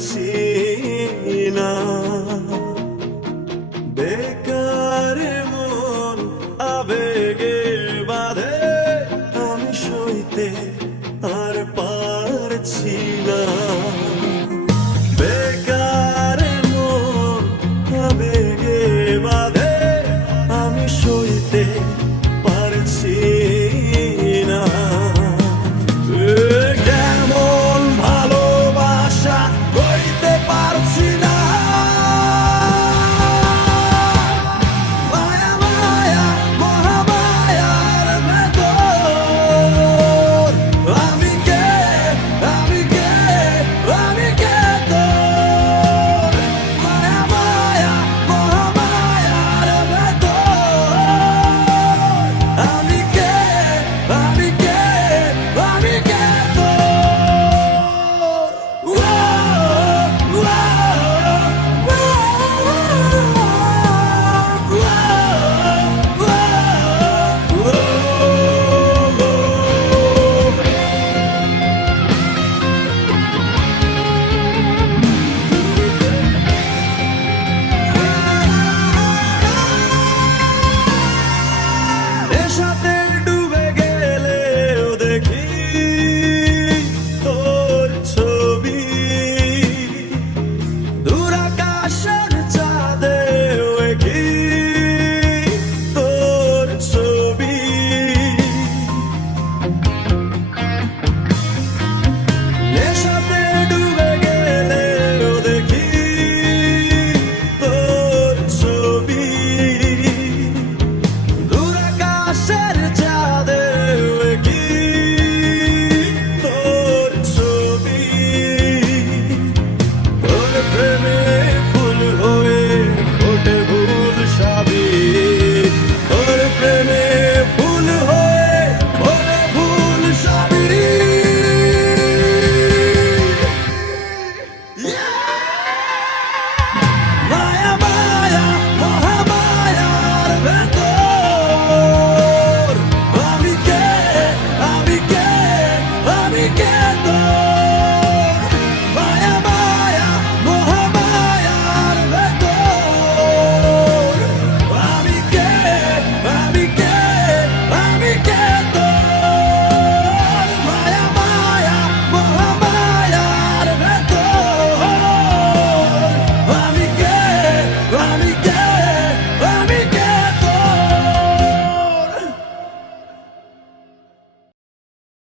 পারছি না। বেকার মন আবেগে বাঁধে, আমি সইতে আর পারছি না। বেকার মন আবেগে বাঁধে, আমি সইতে পারছি না। কেমন ভালোবাসা কইতে পারছি না। মায়া মায়া মহামায়ার ভেতর আমি কে, আমি কে, আমি কে তোর। মায়া মায়া মহামায়ার ভেতর আমি কে, আমি কে, আমি কে তোর। নেশাতে ডুবে গেলেও দেখি তোর ছবি, দূর আকাশের চাঁদেও এঁকি তোর ছবি। নেশা